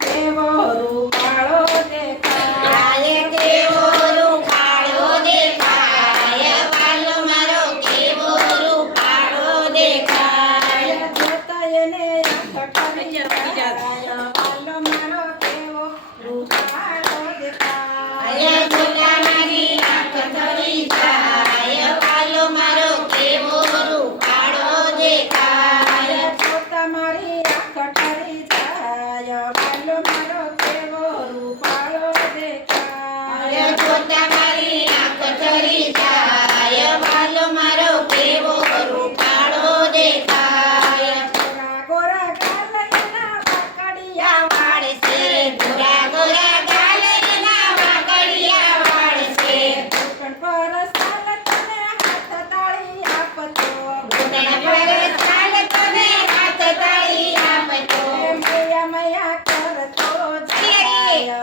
કેવો રૂપાળો દેખાય કેવો રૂપાળો દેખાય વાલો મારો કેવો રૂપાળો દેખાય જોતા એને આંખ ઠરી જાય વાલો મારો કેવો રૂપાળો દેખાય જોતા મારી આંખ ઠરી જાય વાલો મારો કેવો રૂપાળો દેખાય જોતા મારી આંખ ઠરી જાય વાલો મારો કેવો રૂપાળો દેખાય જોતા મારી આંખ ઠરી જાય વાલો મારો કેવો રૂપાળો દેખાય ગોરા ગોરા ગાલના વાકડિયા વાળ છે ગોરા ગોરા ગાલના વાગડિયા વાળ છે ઘૂંટણ પર સાલ તને હાથ તાળી આપતો ઘૂંટણ પર ચાલ તને હાથ તાળી આપતો મૈયા મૈયા કરતો જાય